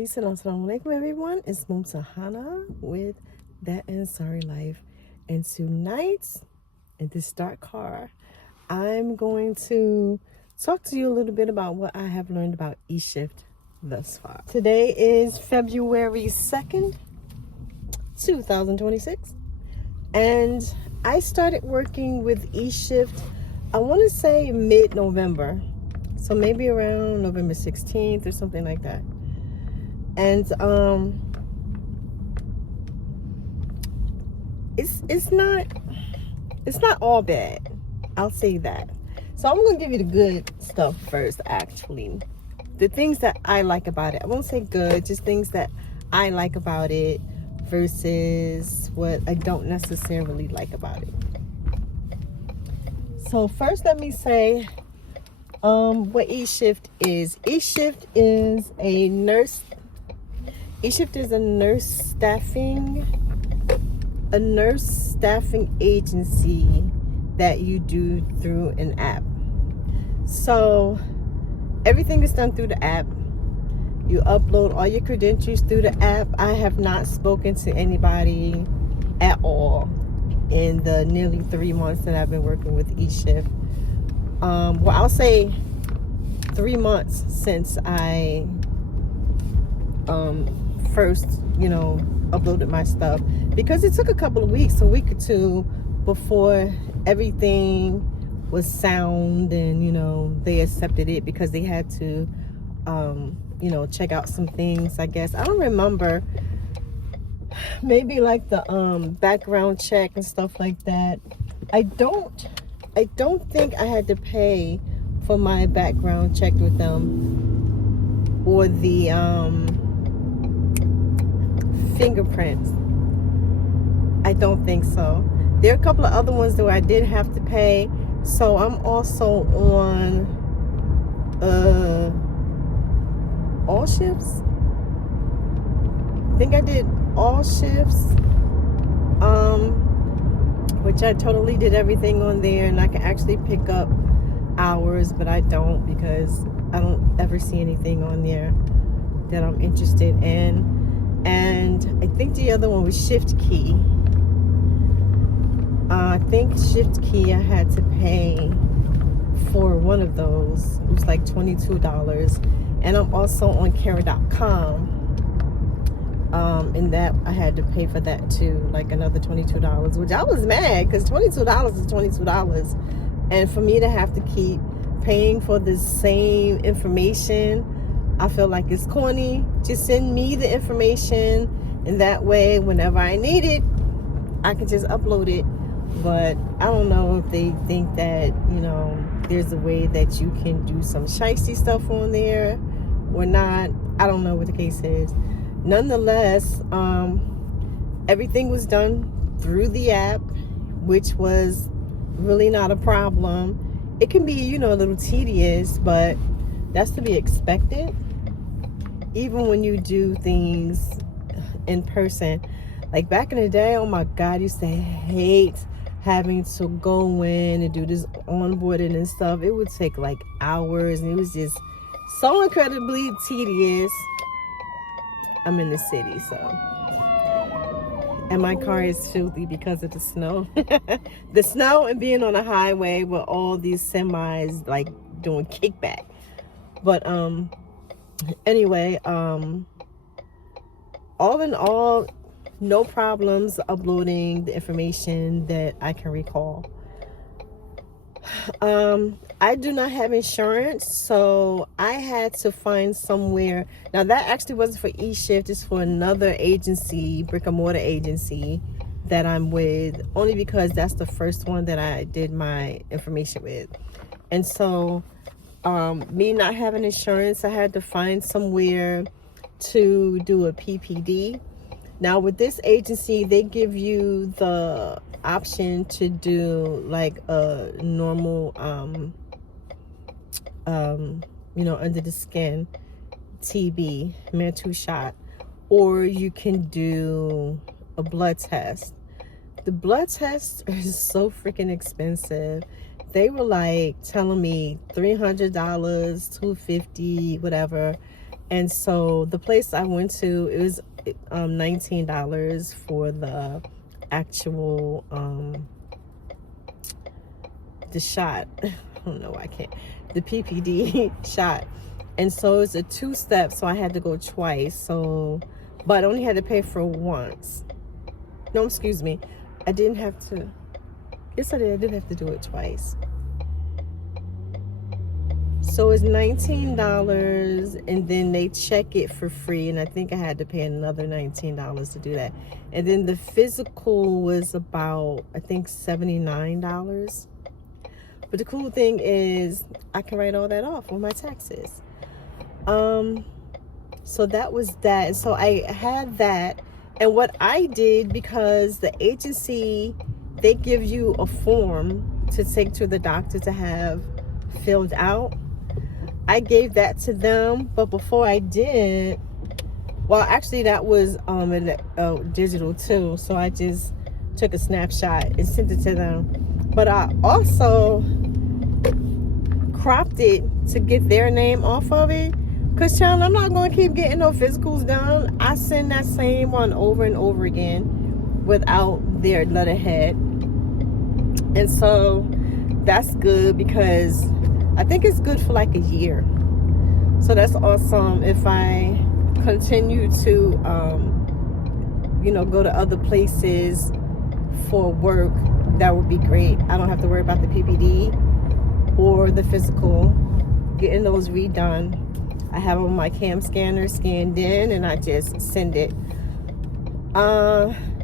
Peace and assalamu alaikum, everyone. It's Mom Sahana with That Ansari Life. And tonight, in this dark car, I'm going to talk to you a little bit about what I have learned about ESHYFT thus far. Today is February 2nd, 2026. And I started working with ESHYFT, I want to say mid-November. So maybe around November 16th or something like that. And it's not all bad. I'll say that. So I'm gonna give you the good stuff first, actually. The things that I like about it. I won't say good, just things that I like about it versus what I don't necessarily like about it. So first let me say what ESHYFT is. ESHYFT is a nurse staffing agency that you do through an app. So everything is done through the app. You upload all your credentials through the app. I have not spoken to anybody at all in the nearly 3 months that I've been working with ESHYFT. Well, I'll say 3 months since I first, uploaded my stuff, because it took a couple of weeks, a week or two, before everything was sound and they accepted it, because they had to check out some things, I guess. I don't remember, maybe like the background check and stuff like that. I don't think I had to pay for my background check with them, or the fingerprints. I don't think so. There are a couple of other ones that I did have to pay. So I'm also on all shifts. I think I did all shifts, which I totally did everything on there, and I can actually pick up hours, but I don't, because I don't ever see anything on there that I'm interested in. And I think the other one was Shift Key. I think Shift Key, I had to pay for one of those. It was like $22. And I'm also on Kara.com. And that I had to pay for that too, like another $22, which I was mad, because $22 is $22. And for me to have to keep paying for the same information, I feel like it's corny. Just send me the information, and that way whenever I need it, I can just upload it. But I don't know if they think that there's a way that you can do some shiesty stuff on there or not. I don't know what the case is. Nonetheless, everything was done through the app, which was really not a problem. It can be a little tedious, but that's to be expected, even when you do things in person. Like back in the day, oh my God, I used to hate having to go in and do this onboarding and stuff. It would take like hours, and it was just so incredibly tedious. I'm in the city, so, and my car is filthy because of the snow. The snow and being on a highway with all these semis like doing kickback. But anyway, all in all, no problems uploading the information that I can recall. I do not have insurance, so I had to find somewhere. Now that actually wasn't for ESHYFT, it's for another agency, brick and mortar agency that I'm with, only because that's the first one that I did my information with. And so me not having insurance, I had to find somewhere to do a PPD. Now with this agency, they give you the option to do like a normal under the skin TB Mantoux shot, or you can do a blood test. The blood test is so freaking expensive. They were like telling me $300, $250, whatever. And so the place I went to, it was $19 for the actual the shot. I don't know why I can't. The PPD shot. And so it's a 2-step, so I had to go twice. So, but I only had to pay for once. No, excuse me. I didn't have to. Yes, I did. I did have to do it twice. So it's $19, and then they check it for free, and I think I had to pay another $19 to do that. And then the physical was about, I think, $79. But the cool thing is I can write all that off on my taxes. So that was that. So I had that, and what I did, because the agency, they give you a form to take to the doctor to have filled out. I gave that to them, but before I did, well, actually that was digital too, so I just took a snapshot and sent it to them. But I also cropped it to get their name off of it, because child, I'm not going to keep getting no physicals done. I send that same one over and over again without their letterhead. And so that's good, because I think it's good for like a year. So that's awesome. If I continue to, go to other places for work, that would be great. I don't have to worry about the PPD or the physical, getting those redone. I have on my cam scanner scanned in, and I just send it.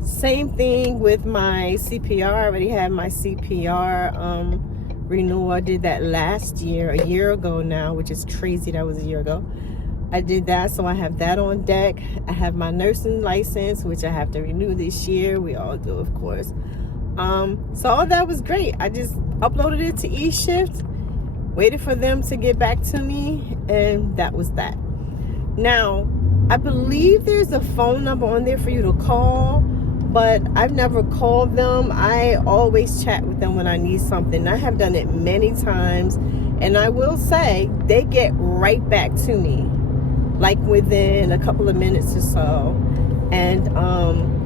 Same thing with my CPR. I already had my CPR renewal. I did that last year, a year ago now, which is crazy. That was a year ago. I did that, so I have that on deck. I have my nursing license, which I have to renew this year. We all do, of course. So all that was great. I just uploaded it to ESHYFT, waited for them to get back to me, and that was that. Now, I believe there's a phone number on there for you to call, but I've never called them. I always chat with them when I need something. I have done it many times, and I will say they get right back to me, like within a couple of minutes or so. And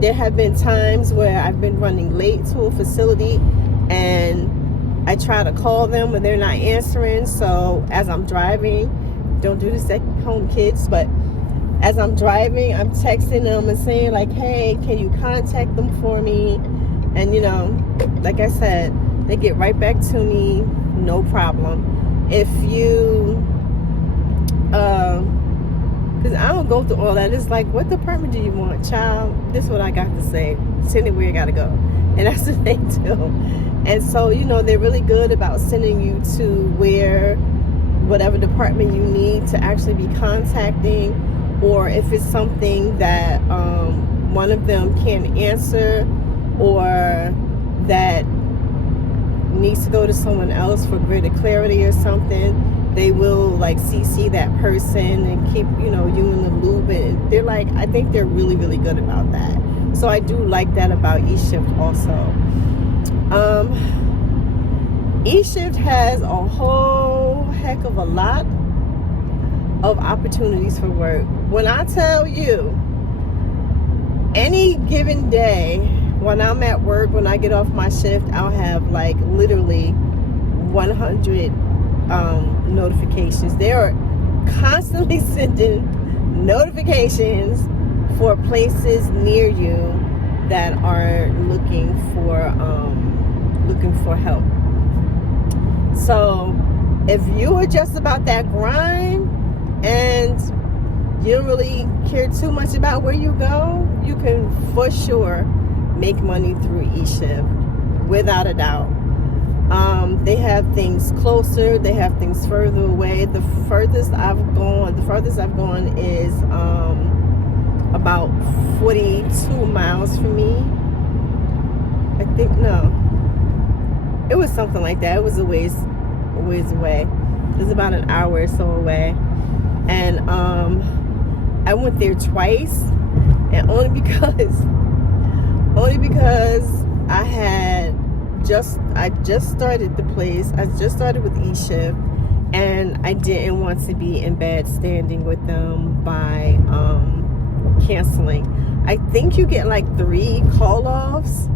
there have been times where I've been running late to a facility, and I try to call them and they're not answering. So as I'm driving, don't do this at home, kids, but as I'm driving, I'm texting them and saying like, hey, can you contact them for me? And like I said, they get right back to me, no problem. If you because I don't go through all that. It's like, what department do you want, child? This is what I got to say. Send it where you got to go. And that's what they do. And so, they're really good about sending you to whatever department you need to actually be contacting, or if it's something that one of them can't answer, or that needs to go to someone else for greater clarity or something, they will like CC that person and keep you in the loop. And they're like, I think they're really, really good about that. So I do like that about ESHYFT also. ESHYFT has a whole heck of a lot of opportunities for work. When I tell you, any given day when I'm at work, when I get off my shift, I'll have like literally 100 notifications. They are constantly sending notifications for places near you that are looking for help. So if you are just about that grind and you don't really care too much about where you go, you can for sure make money through ESHYFT, without a doubt. They have things closer, they have things further away. The furthest I've gone is about 42 miles from me. I think, no, it was something like that. It was a ways away. It was about an hour or so away. And I went there twice, and only because I just started the place. I just started with ESHYFT, and I didn't want to be in bad standing with them by canceling. I think you get like 3 call-offs,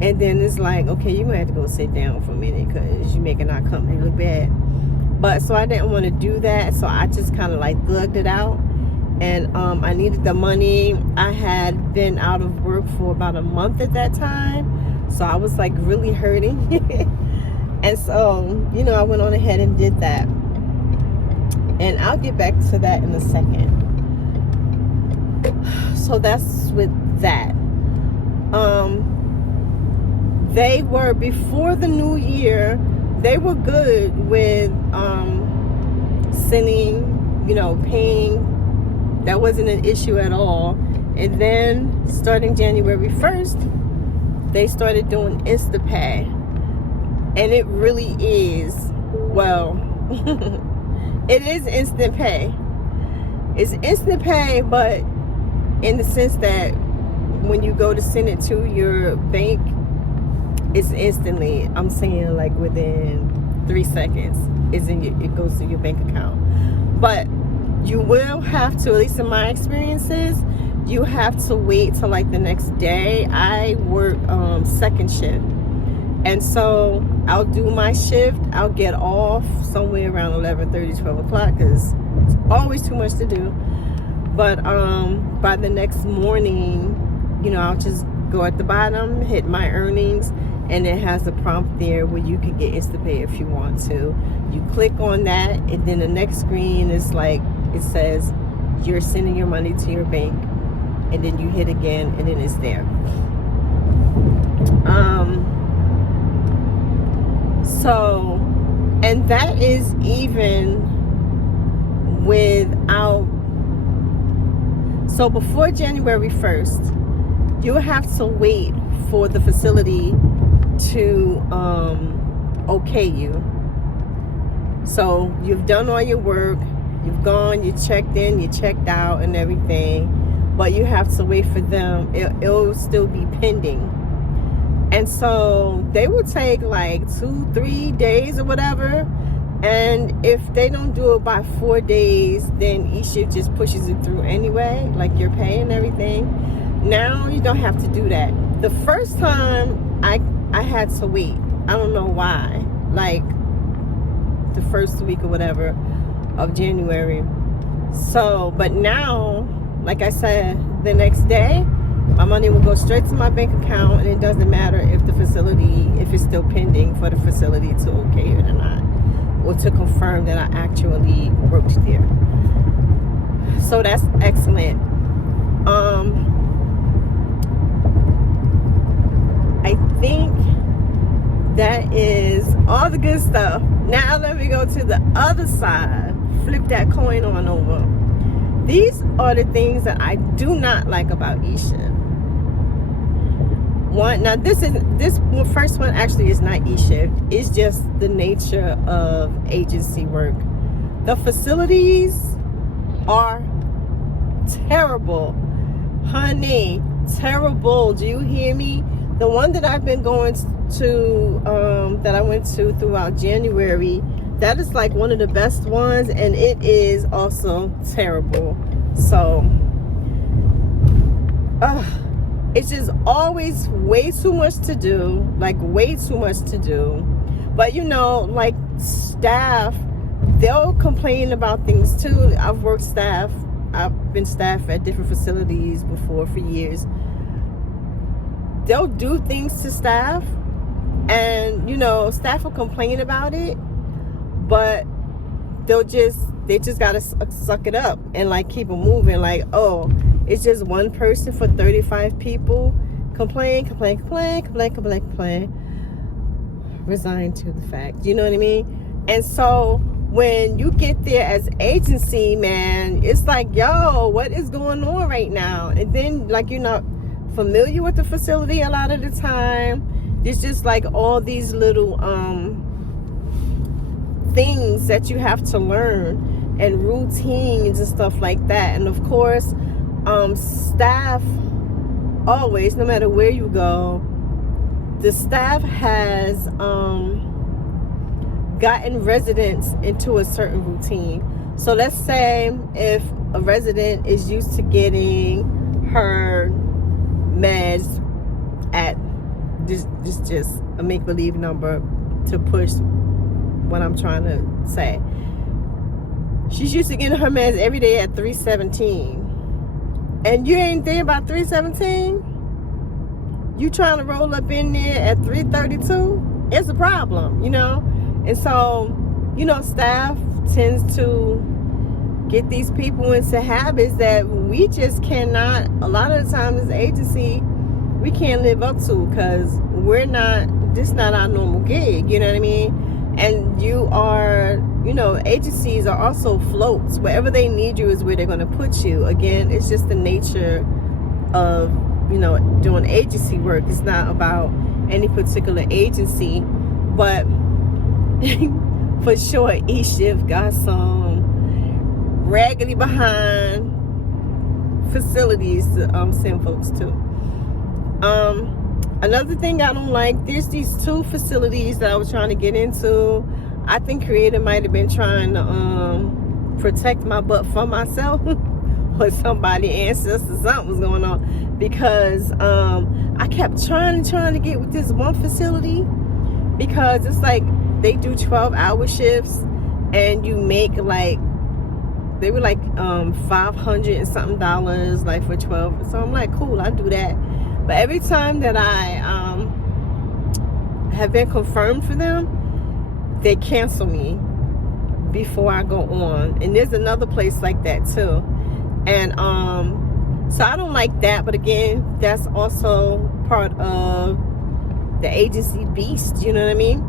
and then it's like, okay, you're gonna have to go sit down for a minute because you're making our company look bad. But so I didn't want to do that, so I just kind of like thugged it out. And I needed the money. I had been out of work for about a month at that time, so I was like really hurting. And so, you know, I went on ahead and did that, and I'll get back to that in a second. So that's with that. They were, before the new year, they were good with sending, you know, paying. That wasn't an issue at all. And then starting January 1st, they started doing InstaPay. And it really is, well, it is instant pay. It's instant pay, but in the sense that when you go to send it to your bank, it's instantly, I'm saying like within 3 seconds, it goes to your bank account. But you will have to, at least in my experiences, you have to wait till like the next day. I work second shift, and so I'll do my shift. I'll get off somewhere around 11:30, 12 o'clock because it's always too much to do. But by the next morning, you know, I'll just go at the bottom, hit my earnings, and it has a prompt there where you can get InstaPay if you want to. You click on that, and then the next screen is like, it says you're sending your money to your bank, and then you hit again, and then it's there. So, and that is even without, so before January 1st, you have to wait for the facility to okay you. So you've done all your work, you've gone, you checked in, you checked out and everything, but you have to wait for them. It'll still be pending. And so they will take like 2-3 days or whatever. And if they don't do it by 4 days, then ESHYFT just pushes it through anyway, like your pay and everything. Now you don't have to do that. The first time I had to wait. I don't know why. Like the first week or whatever of January. So, but now, like I said, the next day, my money will go straight to my bank account, and it doesn't matter if the facility, if it's still pending for the facility to okay it or not, or to confirm that I actually worked there. So that's excellent. I think that is all the good stuff. Now let me go to the other side. Flip that coin on over. These are the things that I do not like about ESHYFT. One, now this first one actually is not ESHYFT. It's just the nature of agency work. The facilities are terrible, honey. Terrible. Do you hear me? The one that I've been going to, that I went to throughout January, that is like one of the best ones, and it is also terrible. So, it's just always way too much to do, like way too much to do. But you know, like staff, they'll complain about things too. I've been staff at different facilities before for years. They'll do things to staff, and you know, staff will complain about it, but they just gotta suck it up and like keep it moving. Like, oh, it's just one person for 35 people. Complain. Resign to the fact. You know what I mean? And so when you get there as agency, man, it's like, yo, what is going on right now? And then like, you're not familiar with the facility a lot of the time. It's just like all these little things that you have to learn, and routines and stuff like that. And of course, staff always, no matter where you go, the staff has gotten residents into a certain routine. So let's say if a resident is used to getting her meds at just a make-believe number to push what I'm trying to say. She's used to getting her meds every day at 317. And you ain't thinking about 317? You trying to roll up in there at 332? It's a problem, you know? And so, you know, staff tends to get these people into habits that we just cannot, a lot of the times as agency, we can't live up to, because this is not our normal gig, you know what I mean? And you are, you know, agencies are also floats. Wherever they need you is where they're going to put you. Again, it's just the nature of, you know, doing agency work. It's not about any particular agency, but for sure, ESHYFT got some raggedy behind facilities to send folks to. Another thing I don't like, there's these 2 facilities that I was trying to get into. I think Creator might have been trying to protect my butt from myself or somebody, ancestor, something was going on, because I kept trying to get with this one facility, because it's like they do 12-hour shifts and you make like, they were like $500 and something like for 12. So I'm like, cool, I'll do that. But every time that I have been confirmed for them, they cancel me before I go on. And there's another place like that too. And so I don't like that. But again, that's also part of the agency beast, you know what I mean?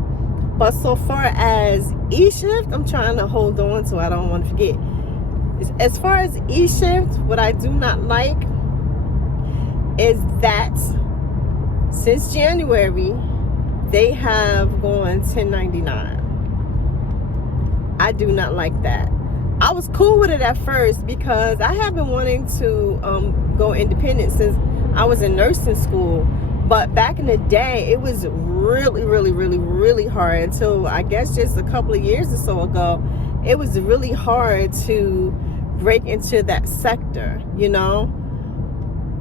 But so far as ESHYFT, I'm trying to hold on to, I don't want to forget. As far as ESHYFT, what I do not like is that since January, they have gone 1099. I do not like that. I was cool with it at first because I have been wanting to go independent since I was in nursing school. But back in the day, it was really hard until I guess just a couple of years or so ago. It was really hard to break into that sector, you know.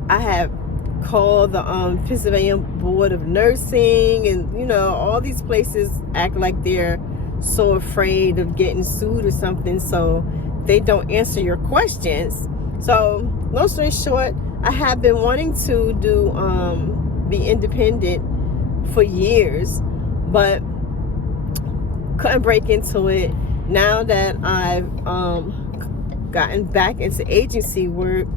I have called the Pennsylvania Board of Nursing, and you know, all these places act like they're so afraid of getting sued or something, so they don't answer your questions. So long story short, I have been wanting to do be independent for years, but couldn't break into it. Now that I've gotten back into agency work,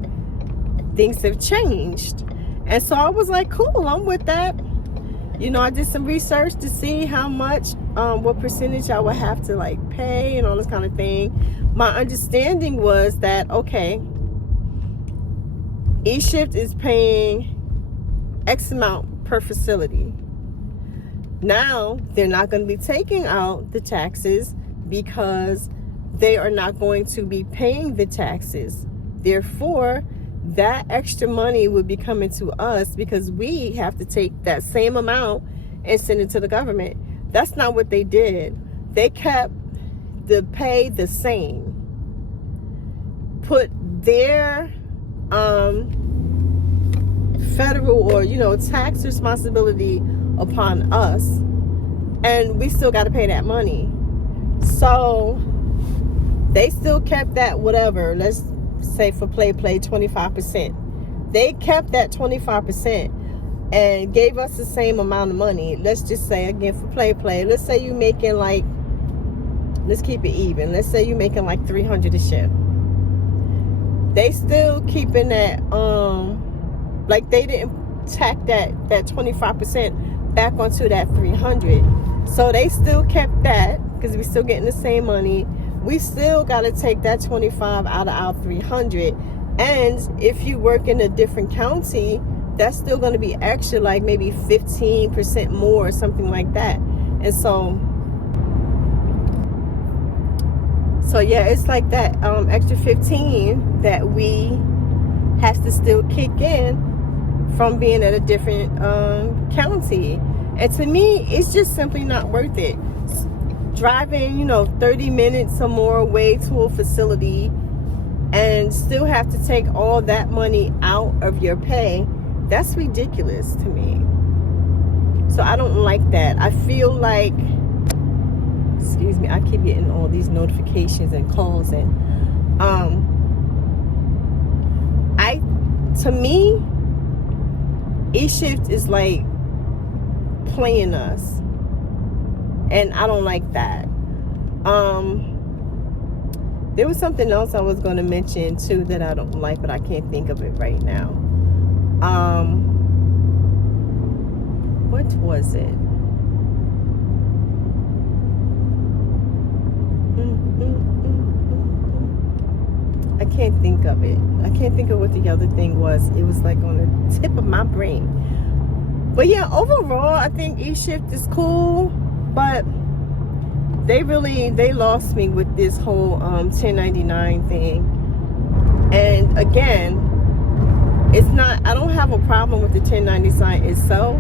things have changed. And so I was like, cool, I'm with that. You know, I did some research to see how much, what percentage I would have to like pay and all this kind of thing. My understanding was that, okay, ESHYFT is paying X amount per facility. Now, they're not going to be taking out the taxes because they are not going to be paying the taxes. Therefore, that extra money would be coming to us because we have to take that same amount and send it to the government. That's not what they did. They kept the pay the same. Put their federal or, you know, tax responsibility upon us, and we still got to pay that money. So they still kept that, whatever, let's say for play 25%. They kept that 25% and gave us the same amount of money. Let's just say, again, for play, let's say you're making like, let's keep it even, let's say you're making like $300 a shift. They still keeping that like they didn't tack that 25% back onto that 300. So they still kept that because we're still getting the same money. We still got to take that 25 out of our 300. And if you work in a different county, that's still going to be extra, like maybe 15% more or something like that. And so yeah, it's like that extra 15 that we have to still kick in from being at a different county. And to me, it's just simply not worth it. driving, 30 minutes or more away to a facility and still have to take all that money out of your pay, that's ridiculous to me. So I don't like that. I feel like, excuse me, I keep getting all these notifications and calls, and to me, ESHYFT is like playing us, and I don't like that. There was something else I was going to mention too that I don't like, but I can't think of it right now. What was it? I can't think of it. I can't think of what the other thing was. It was like on the tip of my brain. But yeah, overall, I think ESHYFT is cool, but they lost me with this whole 1099 thing. And again, it's not, I don't have a problem with the 1099 itself,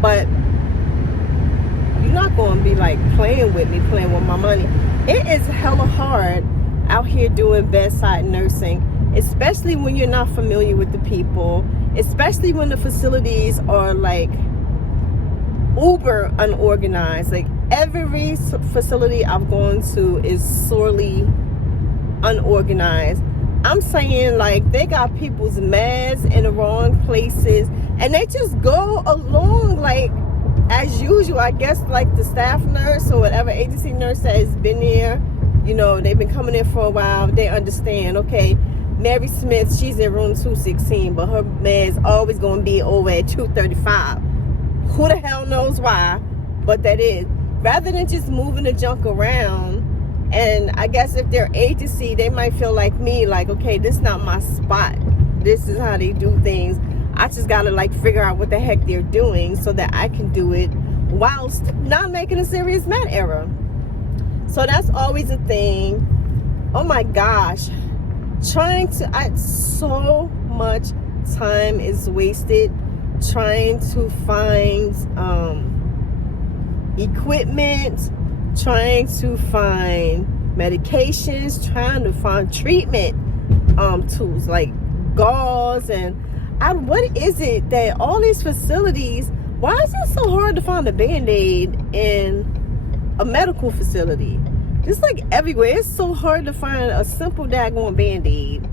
but you're not going to be like playing with me, playing with my money. It is hella hard out here doing bedside nursing, especially when you're not familiar with the people, especially when the facilities are like uber unorganized. Like every facility I've gone to is sorely unorganized. I'm saying, like, they got people's meds in the wrong places, and they just go along like as usual. I guess like the staff nurse or whatever agency nurse that has been there, they've been coming in for a while. They understand, okay, Mary Smith, she's in room 216, but her med's always going to be over at 235. Who the hell knows why, but that is. Rather than just moving the junk around, and I guess if they're agency, they might feel like me, like, okay, this is not my spot. This is how they do things. I just got to like figure out what the heck they're doing so that I can do it whilst not making a serious med error. So that's always a thing. Oh my gosh. So much time is wasted trying to find equipment, trying to find medications, trying to find treatment tools like gauze, and what is it that all these facilities, why is it so hard to find a Band-Aid in a medical facility? Just like everywhere, it's so hard to find a simple daggone Band-Aid.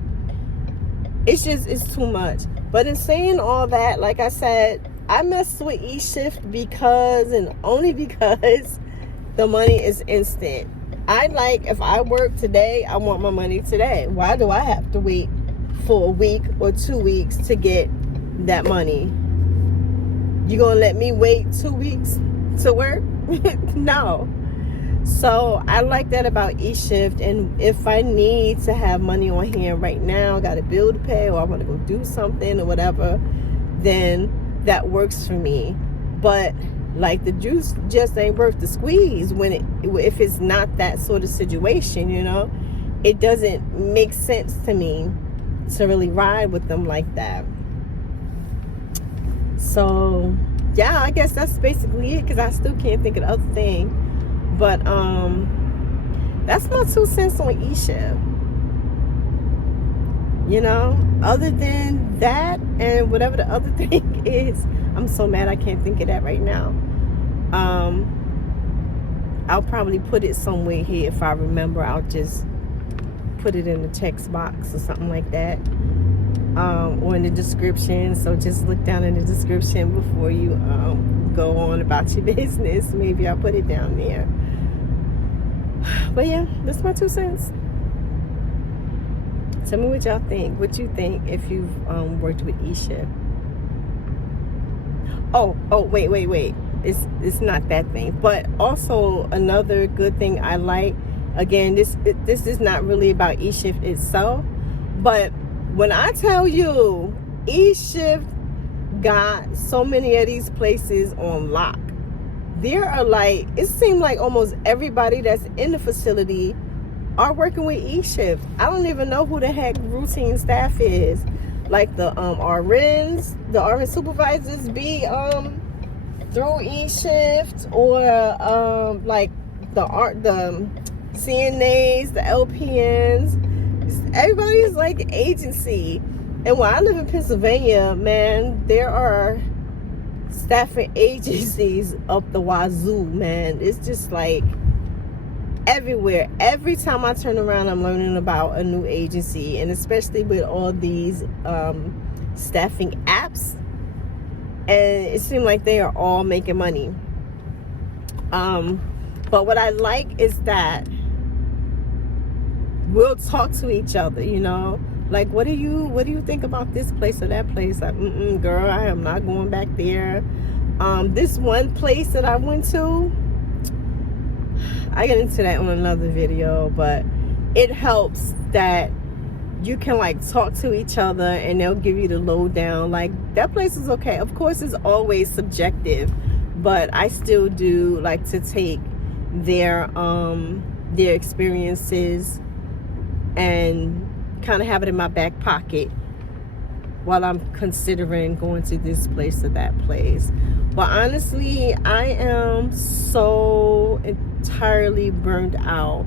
It's too much. But in saying all that, like I said, I mess with ESHYFT because, and only because, the money is instant. If I work today, I want my money today. Why do I have to wait for a week or 2 weeks to get that money? You gonna let me wait 2 weeks to work? No. So I like that about ESHYFT. And if I need to have money on hand right now, got a bill to pay, or I want to go do something or whatever, then that works for me. But like, the juice just ain't worth the squeeze if it's not that sort of situation. It doesn't make sense to me to really ride with them like that. So yeah, I guess that's basically it, because I still can't think of the other thing. But that's my 2 cents on ESHYFT. Other than that, and whatever the other thing is, I'm so mad I can't think of that right now. I'll probably put it somewhere here. If I remember, I'll just put it in the text box or something like that, or in the description. So just look down in the description before you go on about your business. Maybe I'll put it down there. But yeah, that's my 2 cents. Tell me what y'all think. What you think if you've worked with ESHYFT. Oh, wait. It's not that thing. But also another good thing I like, again, this is not really about ESHYFT itself, but when I tell you ESHYFT got so many of these places on lock, there are like, it seems like almost everybody that's in the facility are working with ESHYFT. I don't even know who the heck routine staff is. Like the RNs, the RN supervisors be through ESHYFT or like the CNAs, the LPNs. Everybody's like agency. And when I live in Pennsylvania, man, there are staffing agencies up the wazoo, man. It's just like everywhere. Every time I turn around, I'm learning about a new agency, and especially with all these staffing apps, and it seems like they are all making money. But what I like is that we'll talk to each other, you know, like, what do you think about this place or that place? Like, girl, I am not going back there. This one place that I went to, I get into that on another video, but it helps that you can like talk to each other and they'll give you the lowdown. Like, that place is okay. Of course, it's always subjective, but I still do like to take their experiences and kind of have it in my back pocket while I'm considering going to this place or that place. But honestly, I am so entirely burned out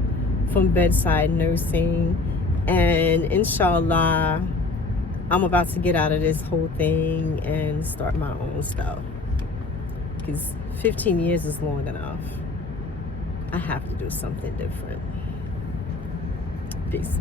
from bedside nursing, and inshallah, I'm about to get out of this whole thing and start my own stuff, because 15 years is long enough. I have to do something different. Peace.